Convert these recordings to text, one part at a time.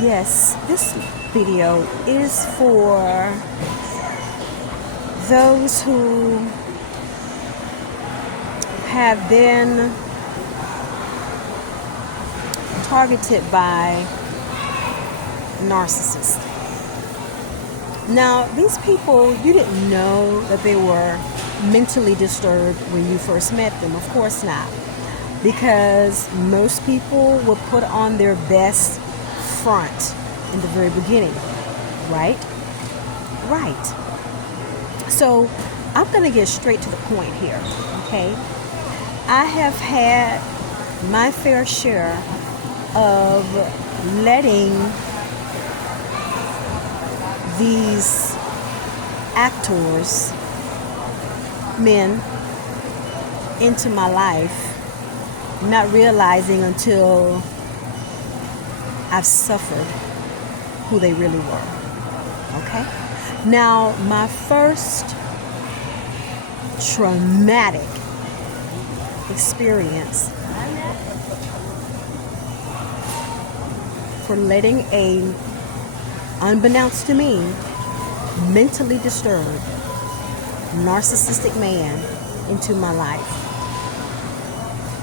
Yes, this video is for those who have been targeted by narcissists. Now, these people, you didn't know that they were mentally disturbed when you first met them. Of course not. Because most people will put on their best front in the very beginning. Right? Right. So, I'm going to get straight to the point here. Okay? I have had my fair share of letting these actors, men, into my life, not realizing until I've suffered who they really were. Okay? Now, my first traumatic experience for letting a, unbeknownst to me, mentally disturbed, narcissistic man into my life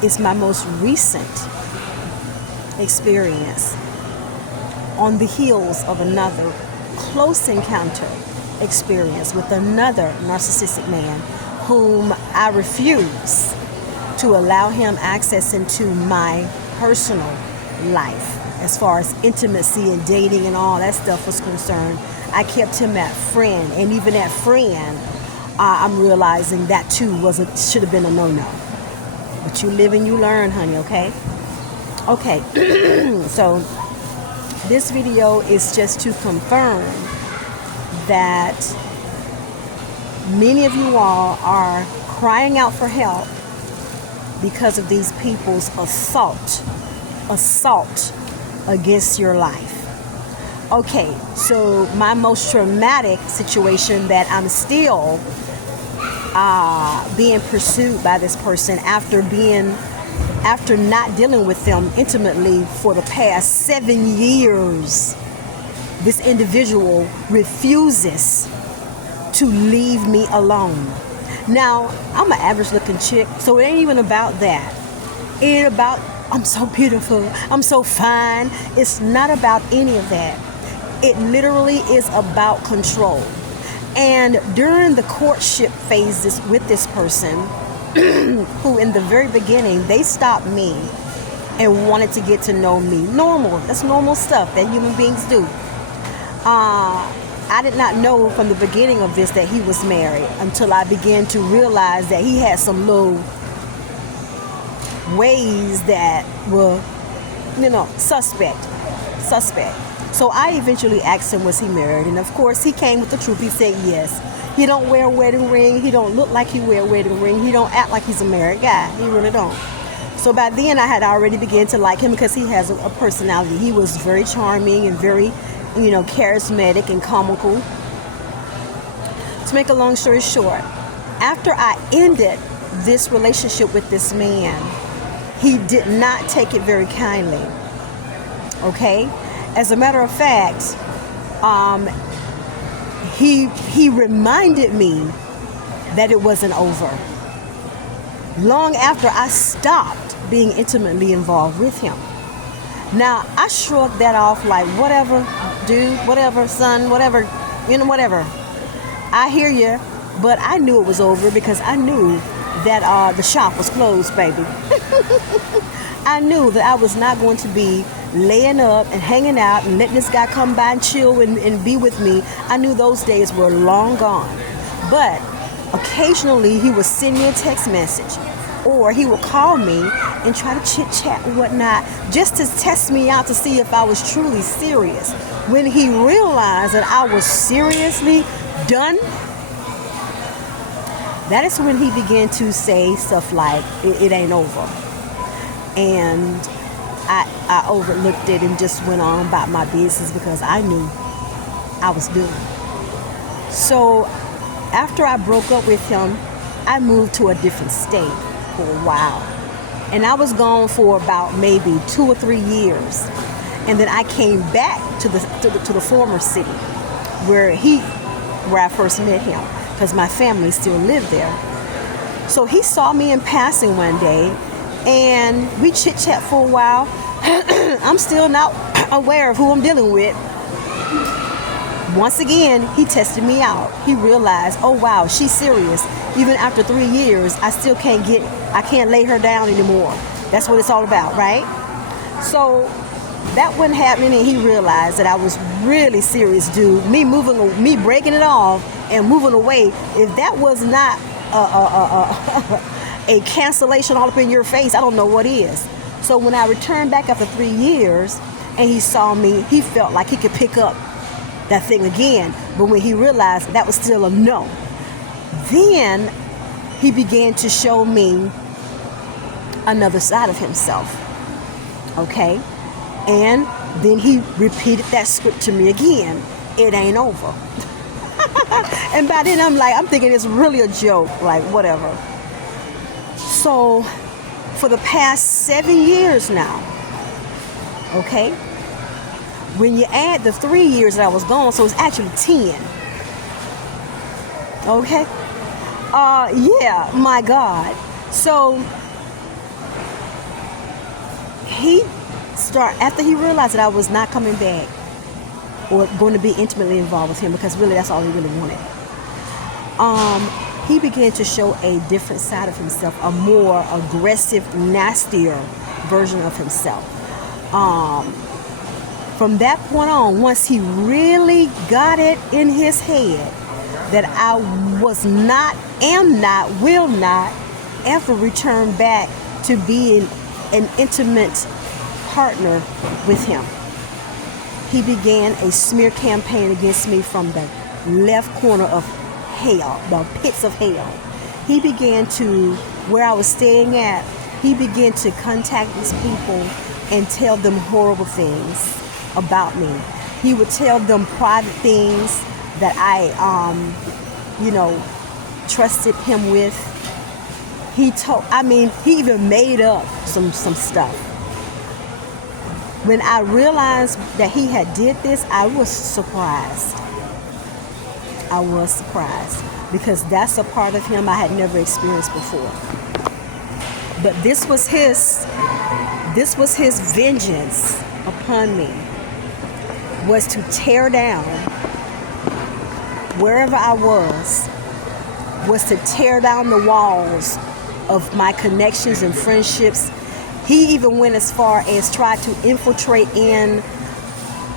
is my most recent experience on the heels of another close encounter experience with another narcissistic man whom I refuse to allow him access into my personal life. As far as intimacy and dating and all that stuff was concerned, I kept him at friend, and even at friend, I'm realizing that too should have been a no-no. But you live and you learn, honey. Okay. Okay. So this video is just to confirm that many of you all are crying out for help because of these people's assault against your life. Okay, so my most traumatic situation that I'm still being pursued by this person after not dealing with them intimately for the past 7 years. This individual refuses to leave me alone. Now, I'm an average looking chick, so it ain't even about that. It ain't about I'm so beautiful, I'm so fine. It's not about any of that. It literally is about control. And during the courtship phases with this person, who in the very beginning, they stopped me and wanted to get to know me. Normal. That's normal stuff that human beings do. I did not know from the beginning of this that he was married until I began to realize that he had some little ways that were, suspect. So I eventually asked him, was he married? And of course, he came with the truth. He said yes. He don't wear a wedding ring. He don't look like he wear a wedding ring. He don't act like he's a married guy. He really don't. So by then, I had already begun to like him because he has a personality. He was very charming and very, charismatic and comical. To make a long story short, after I ended this relationship with this man, he did not take it very kindly. Okay? As a matter of fact, he reminded me that it wasn't over. Long after I stopped being intimately involved with him. Now, I shrugged that off like, whatever, dude, whatever, son, whatever, whatever. I hear you, but I knew it was over because I knew that the shop was closed, baby. I knew that I was not going to be laying up and hanging out and letting this guy come by and chill and be with me. I knew those days were long gone. But occasionally he would send me a text message, or he would call me and try to chit-chat and whatnot, just to test me out to see if I was truly serious. When he realized that I was seriously done, that is when he began to say stuff like, it ain't over. And I overlooked it and just went on about my business because I knew I was done. So after I broke up with him, I moved to a different state for a while. And I was gone for about maybe 2 or 3 years. And then I came back to the former city where I first met him, because my family still lived there. So he saw me in passing one day, and we chit-chat for a while. I'm still not aware of who I'm dealing with. Once again, he tested me out. He realized, oh wow, she's serious. Even after 3 years, I can't lay her down anymore. That's what it's all about, right? So that wasn't happening, and he realized that I was really serious, dude. Me breaking it off and moving away. If that was not a cancellation all up in your face, I don't know what is. So when I returned back after 3 years, and he saw me, he felt like he could pick up that thing again. But when he realized that was still a no, then he began to show me another side of himself. Okay? And then he repeated that script to me again. It ain't over. And by then I'm thinking it's really a joke, like whatever. So for the past 7 years now, okay, when you add the 3 years that I was gone, so it's actually 10. Okay? Yeah, my God. So after he realized that I was not coming back or going to be intimately involved with him, because really that's all he really wanted, he began to show a different side of himself, a more aggressive, nastier version of himself. From that point on, once he really got it in his head that I was not, am not, will not ever return back to being an intimate partner with him, he began a smear campaign against me from the left corner of hell, the pits of hell. He began to, where I was staying at, he began to contact these people and tell them horrible things about me. He would tell them private things that I, trusted him with. He even made up some stuff. When I realized that he had did this, I was surprised. Because that's a part of him I had never experienced before. But this was his vengeance upon me, was to tear down wherever I was to tear down the walls of my connections and friendships. He even went as far as tried to infiltrate in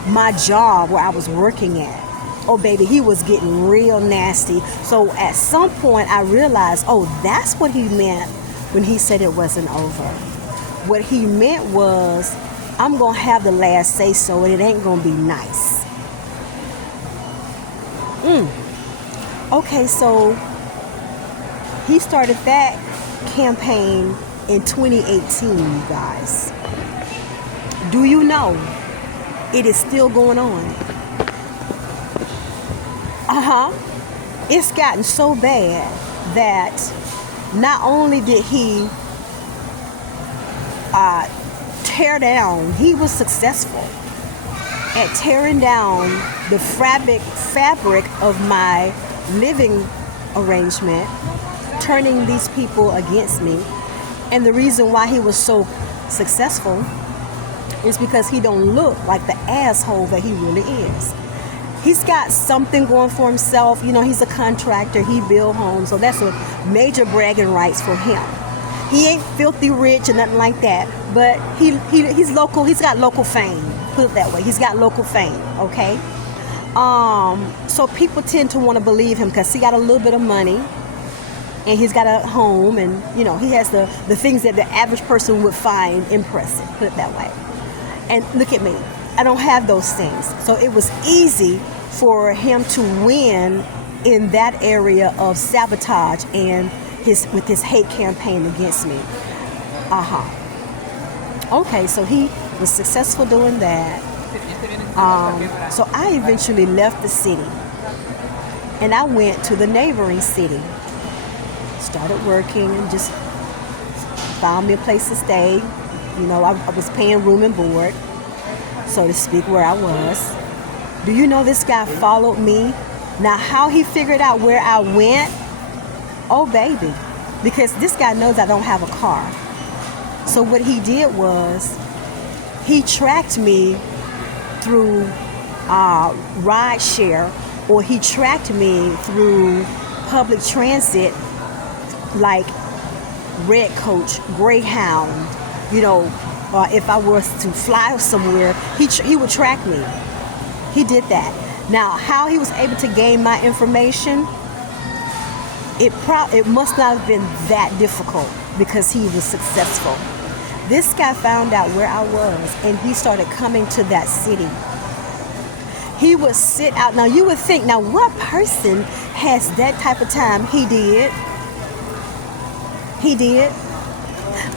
my job where I was working at. Oh baby, he was getting real nasty. So at some point I realized, oh, that's what he meant when he said it wasn't over. What he meant was, I'm gonna have the last say so, and it ain't gonna be nice. Okay, so he started that campaign in 2018, you guys. Do you know it is still going on? It's gotten so bad that not only did he tear down, he was successful at tearing down the fabric of my living arrangement, turning these people against me. And the reason why he was so successful is because he don't look like the asshole that he really is. He's got something going for himself. He's a contractor. He builds homes. So that's a major bragging rights for him. He ain't filthy rich or nothing like that. But he's local. He's got local fame. Put it that way. He's got local fame. Okay? So people tend to want to believe him because he got a little bit of money. And he's got a home. And, he has the things that the average person would find impressive. Put it that way. And look at me. I don't have those things. So it was easy for him to win in that area of sabotage and with his hate campaign against me. Okay, so he was successful doing that. So I eventually left the city and I went to the neighboring city. Started working and just found me a place to stay. I was paying room and board. so to speak, where I was. Do you know this guy followed me? Now, how he figured out where I went? Oh, baby. Because this guy knows I don't have a car. So what he did was he tracked me through ride share, or he tracked me through public transit like Red Coach, Greyhound, if I was to fly somewhere, he would track me. He did that. Now, how he was able to gain my information, it must not have been that difficult because he was successful. This guy found out where I was, and he started coming to that city. He would sit out. Now, you would think, now what person has that type of time? He did. He did.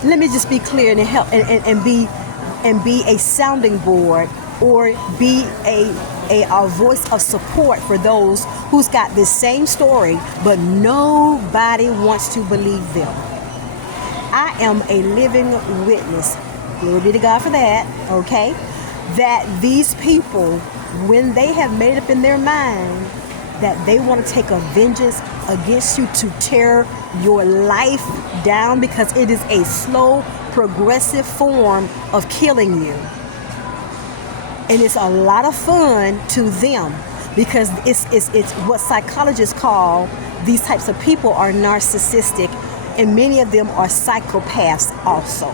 Let me just be clear and help and be a sounding board, or be a voice of support for those who's got this same story, but nobody wants to believe them. I am a living witness, glory be to God for that, okay, that these people, when they have made up in their mind that they want to take a vengeance against you to tear your life down, because it is a slow, progressive form of killing you. And it's a lot of fun to them, because it's what psychologists call, these types of people are narcissistic, and many of them are psychopaths also.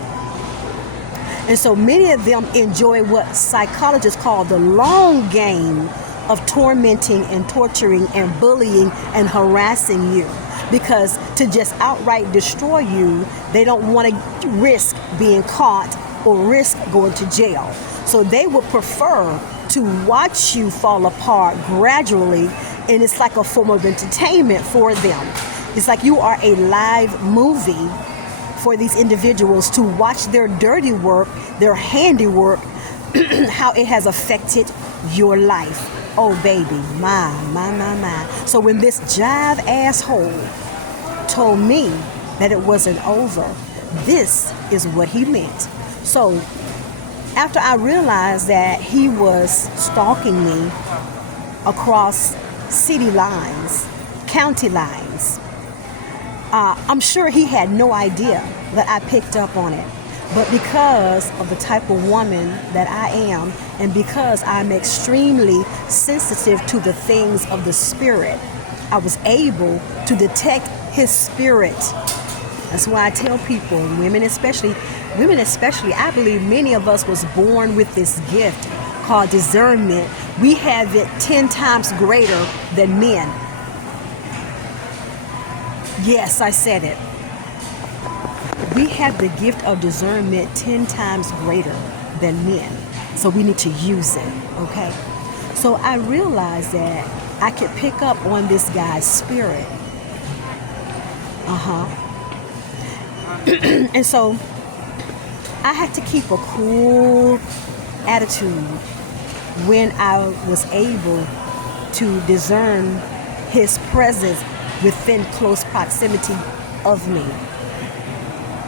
And so many of them enjoy what psychologists call the long game of tormenting and torturing and bullying and harassing you, because to just outright destroy you, they don't want to risk being caught or risk going to jail. So they would prefer to watch you fall apart gradually, and it's like a form of entertainment for them. It's like you are a live movie for these individuals to watch their dirty work, their handiwork, how it has affected your life. Oh, baby, my. So when this jive asshole told me that it wasn't over, this is what he meant. So after I realized that he was stalking me across city lines, county lines, I'm sure he had no idea that I picked up on it. But because of the type of woman that I am, and because I'm extremely sensitive to the things of the spirit, I was able to detect his spirit. That's why I tell people, women especially, I believe many of us was born with this gift called discernment. We have it 10 times greater than men. Yes, I said it. We have the gift of discernment 10 times greater than men. So we need to use it, okay? So I realized that I could pick up on this guy's spirit. And so I had to keep a cool attitude when I was able to discern his presence within close proximity of me.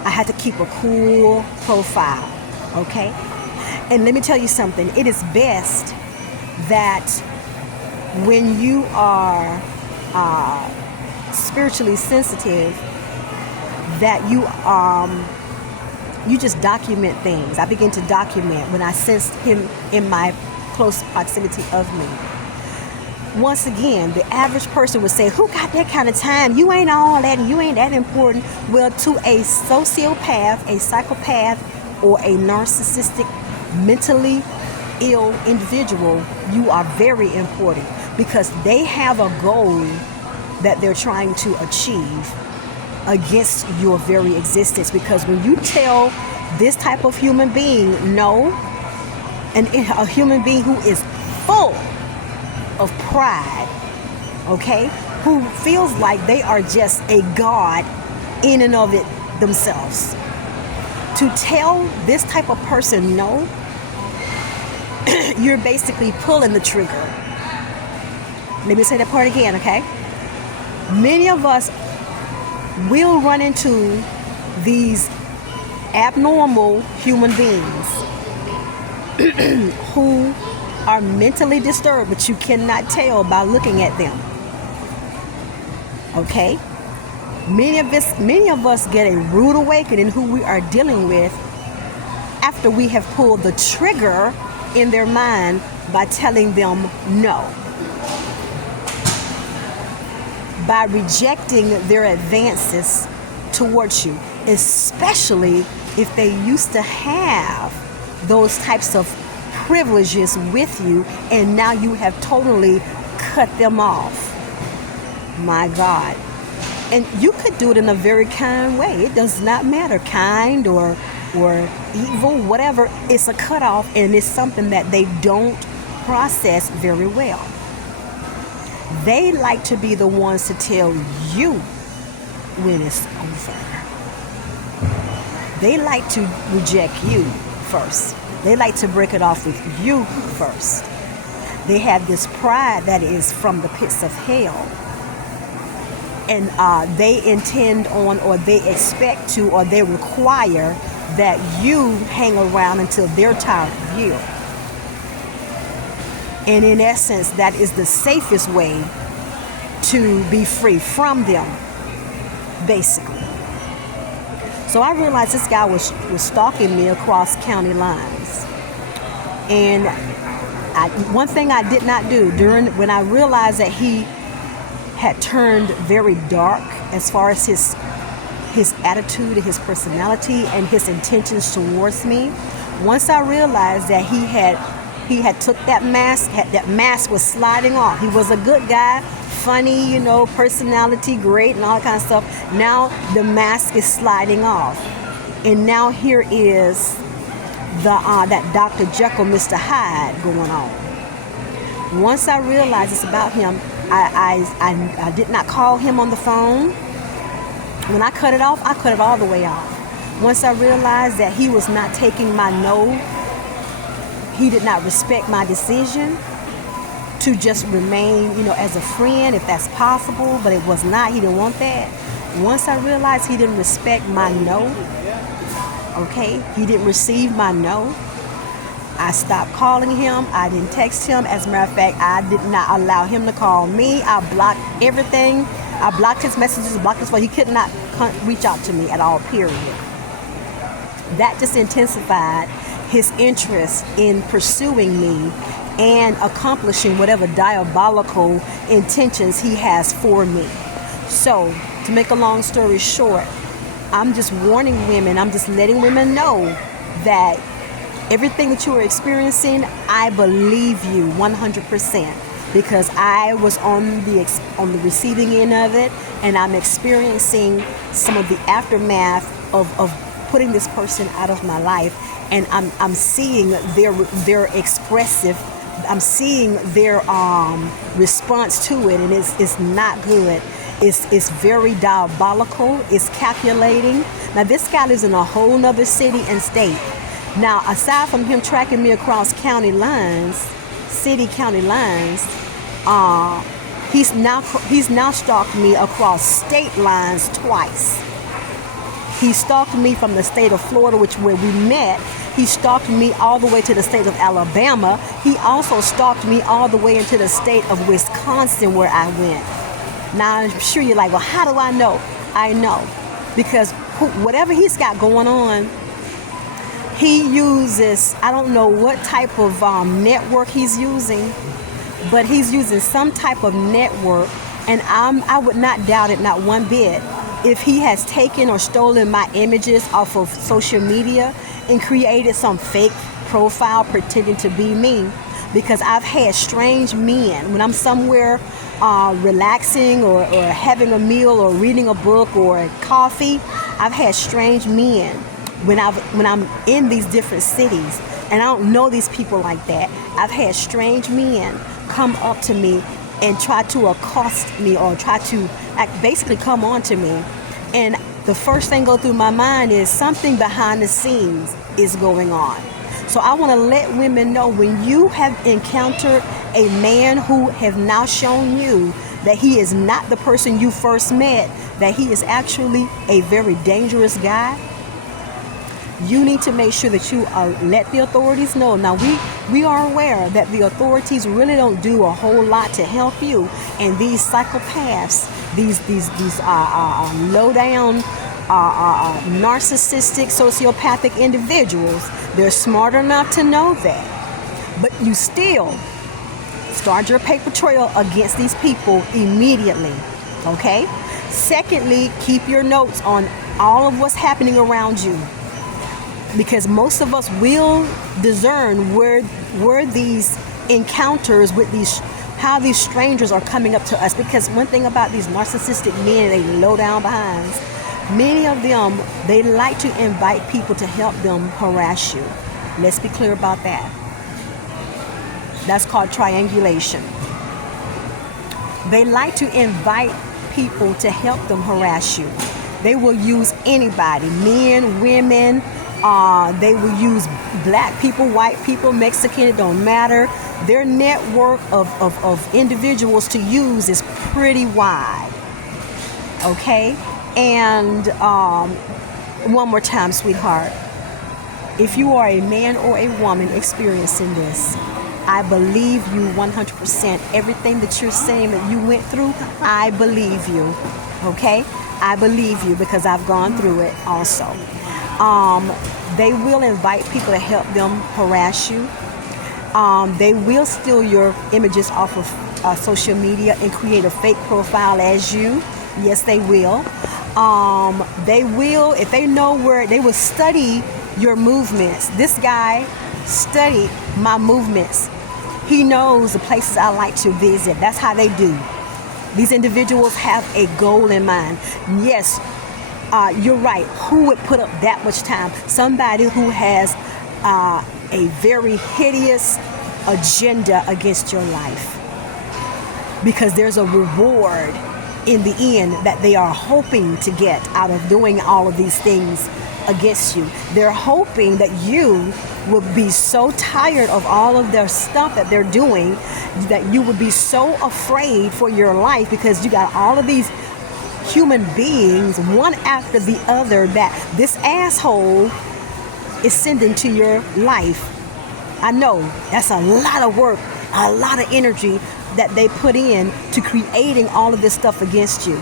I had to keep a cool profile, okay? And let me tell you something. It is best that when you are spiritually sensitive, that you just document things. I begin to document when I sensed him in my close proximity of me. Once again, the average person would say, who got that kind of time? You ain't all that and you ain't that important. Well, to a sociopath, a psychopath, or a narcissistic, mentally ill individual, you are very important, because they have a goal that they're trying to achieve against your very existence. Because when you tell this type of human being no, and a human being who is full of pride, okay, who feels like they are just a god in and of it themselves, to tell this type of person no, you're basically pulling the trigger. Let me say that part again, okay? Many of us will run into these abnormal human beings who are mentally disturbed, but you cannot tell by looking at them. Okay? Many of us get a rude awakening who we are dealing with after we have pulled the trigger in their mind by telling them no. By rejecting their advances towards you, especially if they used to have those types of privileges with you and now you have totally cut them off. My God. And you could do it in a very kind way. It does not matter, kind or evil, whatever. It's a cutoff, and it's something that they don't process very well. They like to be the ones to tell you when it's over. They like to reject you first. They like to break it off with you first. They have this pride that is from the pits of hell. And they intend on, or they expect to, or they require that you hang around until they're tired of you. And in essence, that is the safest way to be free from them, basically. So I realized this guy was stalking me across county lines. And one thing I did not do when I realized that he had turned very dark as far as his attitude, his personality, and his intentions towards me. Once I realized that he had took that mask was sliding off. He was a good guy, funny, personality, great, and all that kind of stuff. Now the mask is sliding off, and now here is that Dr. Jekyll, Mr. Hyde going on. Once I realized it's about him, I did not call him on the phone. When I cut it off, I cut it all the way off. Once I realized that he was not taking my no, he did not respect my decision to just remain, as a friend, if that's possible, but it was not. He didn't want that. Once I realized he didn't respect my no, okay, he didn't receive my no, I stopped calling him. I didn't text him. As a matter of fact, I did not allow him to call me. I blocked everything. I blocked his messages, blocked his phone. He could not reach out to me at all, period. That just intensified his interest in pursuing me and accomplishing whatever diabolical intentions he has for me. So, to make a long story short, I'm just warning women, I'm just letting women know that everything that you are experiencing, I believe you 100%, because I was on the receiving end of it, and I'm experiencing some of the aftermath of putting this person out of my life, and I'm seeing their expressive, I'm seeing their response to it, and it's not good. It's very diabolical. It's calculating. Now this guy lives in a whole nother city and state. Now, aside from him tracking me across county lines, city-county lines, he's now stalked me across state lines twice. He stalked me from the state of Florida, where we met. He stalked me all the way to the state of Alabama. He also stalked me all the way into the state of Wisconsin, where I went. Now, I'm sure you're like, well, how do I know? I know. Because whatever he's got going on, he uses, I don't know what type of network he's using, but he's using some type of network, and I would not doubt it, not one bit, if he has taken or stolen my images off of social media and created some fake profile pretending to be me. Because I've had strange men, when I'm somewhere relaxing or having a meal or reading a book or coffee, I've had strange men when I'm in these different cities, and I don't know these people like that. I've had strange men come up to me and try to accost me or try to basically come on to me, and the first thing go through my mind is something behind the scenes is going on. So I want to let women know, when you have encountered a man who have now shown you that he is not the person you first met, that he is actually a very dangerous guy, you need to make sure that you let the authorities know. Now, we are aware that the authorities really don't do a whole lot to help you, and these psychopaths, these low down narcissistic, sociopathic individuals, they're smart enough to know that. But you still start your paper trail against these people immediately, okay? Secondly, keep your notes on all of what's happening around you, because most of us will discern where these encounters with how these strangers are coming up to us. Because one thing about these narcissistic men, they low down behinds, many of them, they like to invite people to help them harass you. Let's be clear about that. That's called triangulation. They like to invite people to help them harass you. They will use anybody, men, women. They will use black people, white people, Mexican, it don't matter. Their network of individuals to use is pretty wide. Okay? And one more time, sweetheart. If you are a man or a woman experiencing this, I believe you 100%. Everything that you're saying that you went through, I believe you. Okay? I believe you because I've gone through it also. They will invite people to help them harass you. They will steal your images off of social media and create a fake profile as you. Yes, they will. They will, if they know where, they will study your movements. This guy studied my movements. He knows the places I like to visit. That's how they do. These individuals have a goal in mind. Yes, you're right. Who would put up that much time? Somebody who has a very hideous agenda against your life. Because there's a reward in the end that they are hoping to get out of doing all of these things against you. They're hoping that you will be so tired of all of their stuff that they're doing that you would be so afraid for your life, because you got all of these human beings, one after the other, that this asshole is sending to your life. I know that's a lot of work, a lot of energy that they put in to creating all of this stuff against you.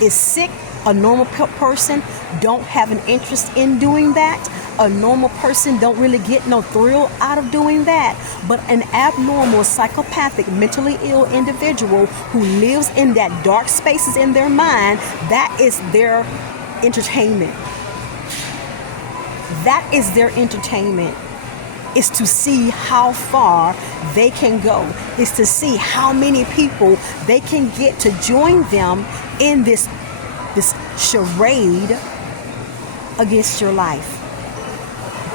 It's sick. A normal person don't have an interest in doing that. A normal person don't really get no thrill out of doing that. But an abnormal, psychopathic, mentally ill individual who lives in that dark spaces in their mind, that is their entertainment. That is their entertainment. Is to see how far they can go. Is to see how many people they can get to join them in this charade against your life.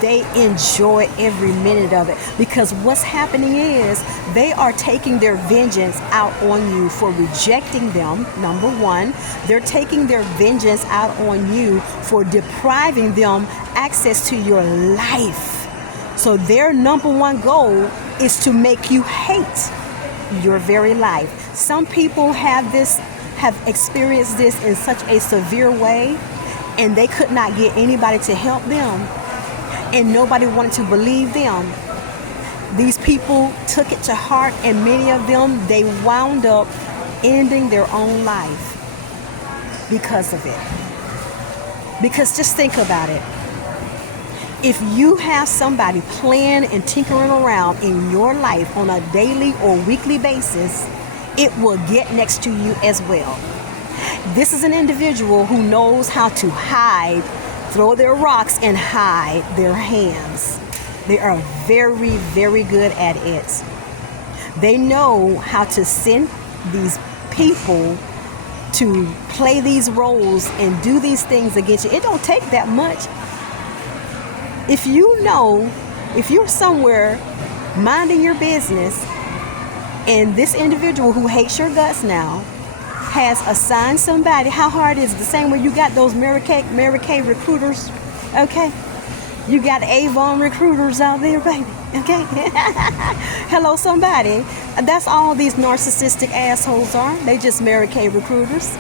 They enjoy every minute of it, because what's happening is they are taking their vengeance out on you for rejecting them, number one. They're taking their vengeance out on you for depriving them access to your life. So their number one goal is to make you hate your very life. Some people have experienced this in such a severe way, and they could not get anybody to help them, and nobody wanted to believe them. These people took it to heart, and many of them, they wound up ending their own life because of it. Because just think about it. If you have somebody playing and tinkering around in your life on a daily or weekly basis, it will get next to you as well. This is an individual who knows how to hide, throw their rocks and hide their hands. They are very, very good at it. They know how to send these people to play these roles and do these things against you. It don't take that much. If you're somewhere minding your business, and this individual who hates your guts now has assigned somebody, how hard is it? The same way you got those Mary Kay recruiters, okay? You got Avon recruiters out there, baby, okay? Hello, somebody. That's all these narcissistic assholes are. They just Mary Kay recruiters,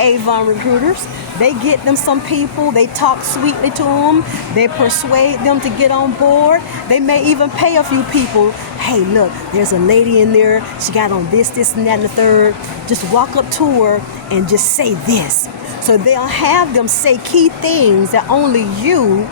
Avon recruiters. They get them some people, they talk sweetly to them, they persuade them to get on board. They may even pay a few people. Hey, look, there's a lady in there. She got on this, and that, and the third. Just walk up to her and just say this. So they'll have them say key things that only you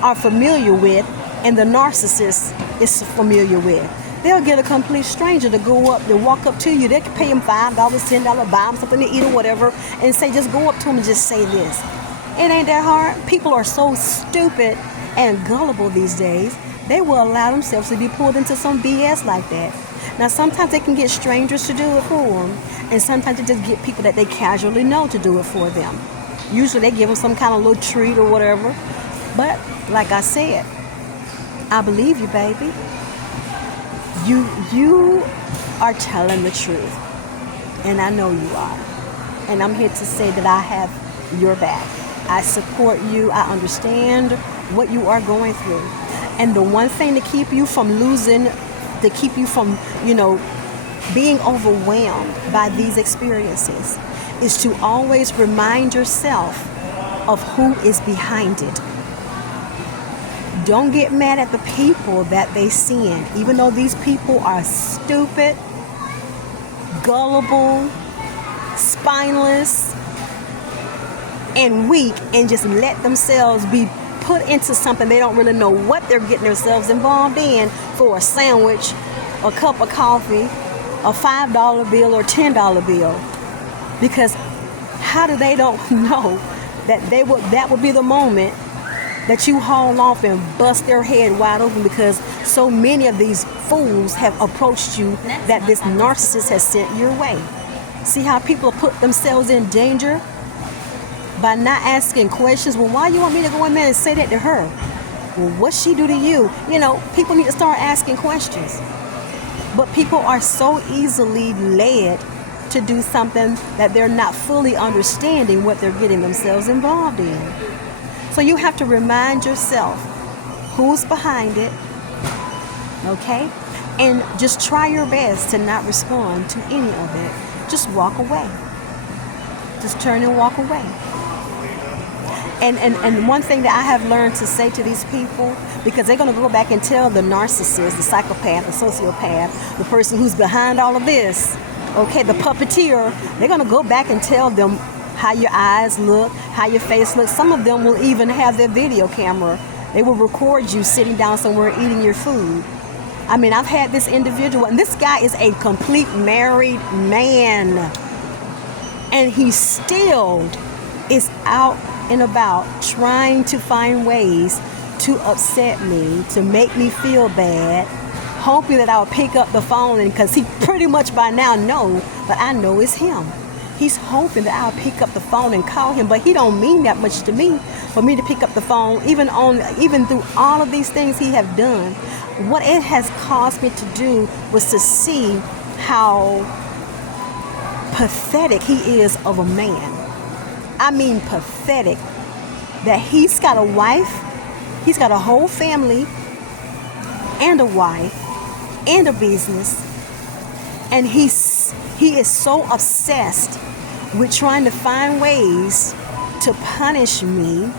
are familiar with and the narcissist is familiar with. They'll get a complete stranger to go up, to walk up to you. They can pay them $5, $10, buy them something to eat or whatever, and say, just go up to them and just say this. It ain't that hard. People are so stupid and gullible these days. They will allow themselves to be pulled into some BS like that. Now, sometimes they can get strangers to do it for them, and sometimes they just get people that they casually know to do it for them. Usually they give them some kind of little treat or whatever. But like I said, I believe you, baby. You are telling the truth, and I know you are. And I'm here to say that I have your back. I support you. I understand what you are going through. And the one thing to keep you from losing, to keep you from, being overwhelmed by these experiences is to always remind yourself of who is behind it. Don't get mad at the people that they send, even though these people are stupid, gullible, spineless, and weak, and just let themselves be put into something they don't really know what they're getting themselves involved in for a sandwich, a cup of coffee, a $5 bill or $10 bill. Because how do they don't know that would be the moment that you haul off and bust their head wide open, because so many of these fools have approached you that this narcissist has sent your way. See how people put themselves in danger by not asking questions. Well, why you want me to go in there and say that to her? Well, what'd she do to you? People need to start asking questions. But people are so easily led to do something that they're not fully understanding what they're getting themselves involved in. So you have to remind yourself who's behind it, okay? And just try your best to not respond to any of it. Just walk away. Just turn and walk away. And one thing that I have learned to say to these people, because they're going to go back and tell the narcissist, the psychopath, the sociopath, the person who's behind all of this, okay, the puppeteer, they're going to go back and tell them how your eyes look, how your face looks. Some of them will even have their video camera. They will record you sitting down somewhere eating your food. I mean, I've had this individual, and this guy is a complete married man, and he still is out and about trying to find ways to upset me, to make me feel bad, hoping that I'll pick up the phone, and because he pretty much by now know, but I know it's him. He's hoping that I'll pick up the phone and call him, but he don't mean that much to me for me to pick up the phone, even through all of these things he have done. What it has caused me to do was to see how pathetic he is of a man. I mean pathetic. That he's got a wife, he's got a whole family, and a wife, and a business, and he is so obsessed with trying to find ways to punish me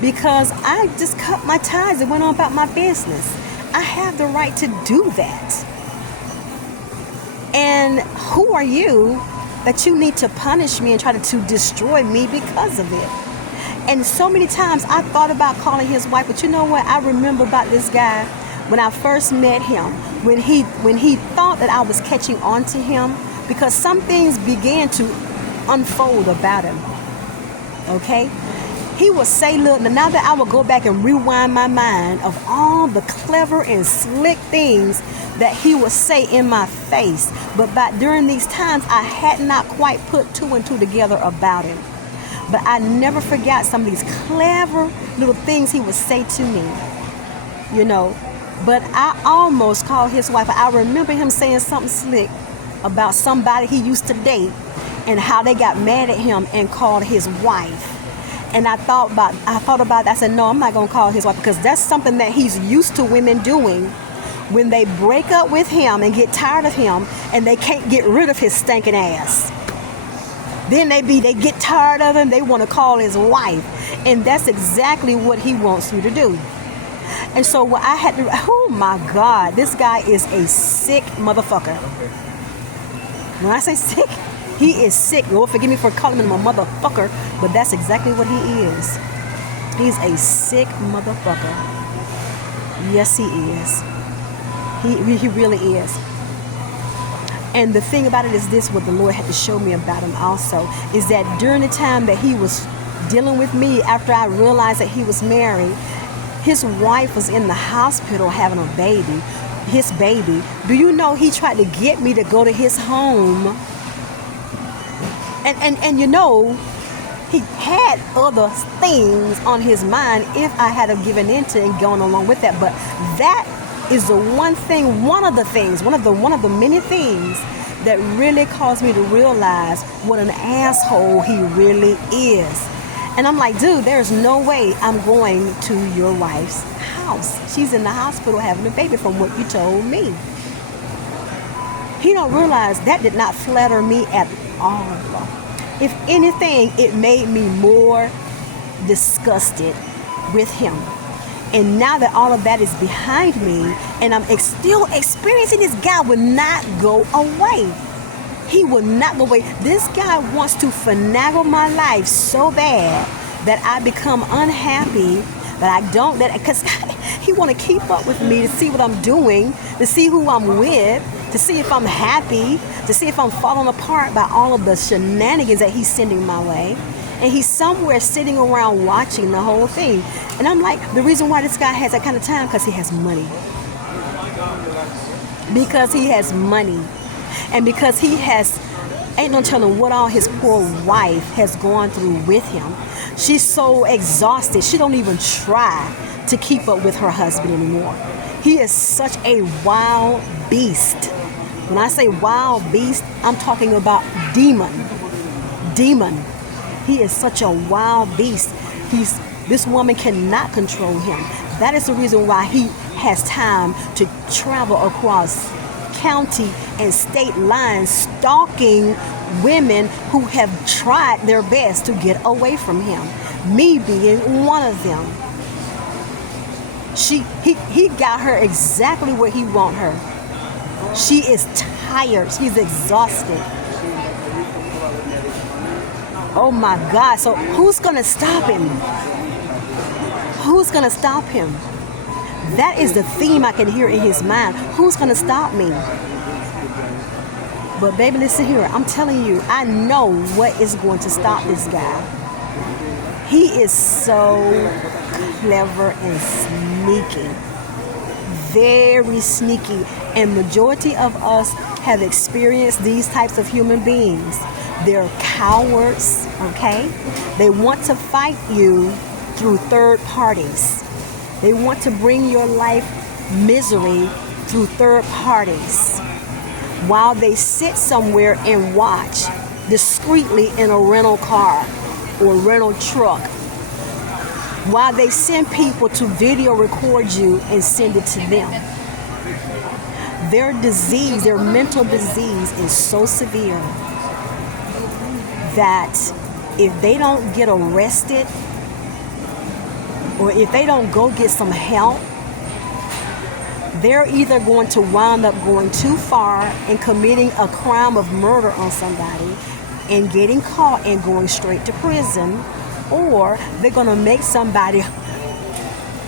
because I just cut my ties and went on about my business. I have the right to do that. And who are you that you need to punish me and try to destroy me because of it? And so many times I thought about calling his wife, but you know what? I remember about this guy when I first met him, when he thought that I was catching on to him, because some things began to unfold about him. Okay? He would say, look, now that I would go back and rewind my mind of all the clever and slick things that he would say in my face. But during these times, I had not quite put two and two together about him. But I never forgot some of these clever little things he would say to me, But I almost called his wife. I remember him saying something slick about somebody he used to date and how they got mad at him and called his wife. And I thought about it. I said, no, I'm not going to call his wife, because that's something that he's used to women doing when they break up with him and get tired of him and they can't get rid of his stinking ass. Then they get tired of him. They want to call his wife. And that's exactly what he wants you to do. And so what I had to, oh my God, this guy is a sick motherfucker. When I say sick, he is sick. Lord, forgive me for calling him a motherfucker, but that's exactly what he is. He's a sick motherfucker. Yes, he is. He really is. And the thing about it is this, what the Lord had to show me about him also, is that during the time that he was dealing with me, after I realized that he was married, his wife was in the hospital having a baby, his baby. Do you know he tried to get me to go to his home? And you know, he had other things on his mind if I had have given into and gone along with that. But that is the one thing, one of the many things that really caused me to realize what an asshole he really is. And I'm like, dude, there's no way I'm going to your wife's house. She's in the hospital having a baby from what you told me. He don't realize that did not flatter me at all. If anything, it made me more disgusted with him. And now that all of that is behind me and I'm still experiencing, this guy would not go away. He will not go away. This guy wants to finagle my life so bad that I become unhappy, because he want to keep up with me to see what I'm doing, to see who I'm with, to see if I'm happy, to see if I'm falling apart by all of the shenanigans that he's sending my way. And he's somewhere sitting around watching the whole thing. And I'm like, the reason why this guy has that kind of time, because he has money. Because he has money. And because he has, ain't no telling what all his poor wife has gone through with him. She's so exhausted. She don't even try to keep up with her husband anymore. He is such a wild beast. When I say wild beast, I'm talking about demon. He is such a wild beast. This woman cannot control him. That is the reason why he has time to travel across county and state lines, stalking women who have tried their best to get away from him, me being one of them. He got her exactly where he want her. She is tired. She's exhausted. Oh my God. So who's gonna stop him? Who's gonna stop him? That is the theme I can hear in his mind. Who's gonna stop me? But baby, listen here. I'm telling you, I know what is going to stop this guy. He is so clever and sneaky. Very sneaky. And majority of us have experienced these types of human beings. They're cowards, okay? They want to fight you through third parties. They want to bring your life misery through third parties while they sit somewhere and watch discreetly in a rental car or rental truck, while they send people to video record you and send it to them. Their disease, their mental disease is so severe that if they don't get arrested or if they don't go get some help, they're either going to wind up going too far and committing a crime of murder on somebody and getting caught and going straight to prison, or they're going to make somebody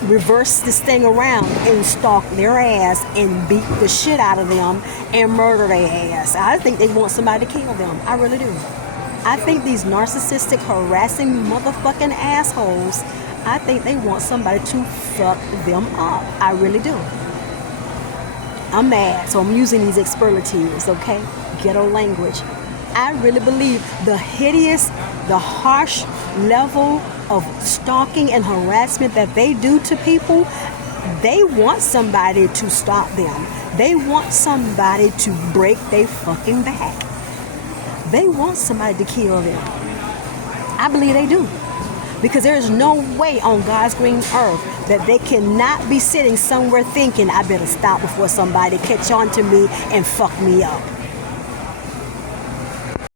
reverse this thing around and stalk their ass and beat the shit out of them and murder their ass. I think they want somebody to kill them. I really do. I think these narcissistic, harassing motherfucking assholes, I think they want somebody to fuck them up. I really do. I'm mad, so I'm using these expletives, okay? Ghetto language. I really believe the hideous, the harsh level of stalking and harassment that they do to people, they want somebody to stop them. They want somebody to break their fucking back. They want somebody to kill them. I believe they do. Because there is no way on God's green earth that they cannot be sitting somewhere thinking, I better stop before somebody catch on to me and fuck me up.